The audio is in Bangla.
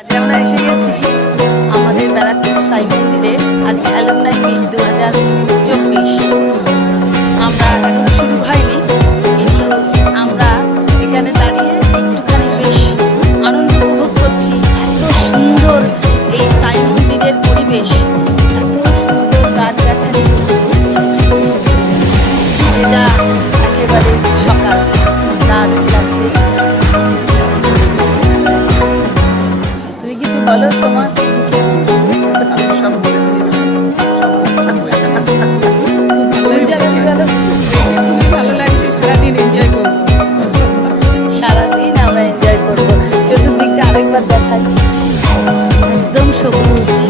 আজ আমরা এসে গেছি আমাদের ব্যারাকপুর সাই মন্দিরে। আজকে অ্যালুমনাই মিট 2024। আমরা এখনো শুরু হয়নি, কিন্তু আমরা এখানে দাঁড়িয়ে একটুখানি বেশ আনন্দ উপভোগ করছি। এত সুন্দর এই সাই মন্দিরের পরিবেশ, এত সুন্দর গাছগাছালি, এটা একেবারে সকাল দারুণ লাগছে। তুমি কিছু বলো তোমার? আমি সব বলে দিয়েছি। খুবই ভালো লাগছে, সারাদিন এনজয় করবো। সারাদিন আমরা এনজয় করবো। চতুর্দিকটা আরেকবার দেখাই, একদম সবুজ।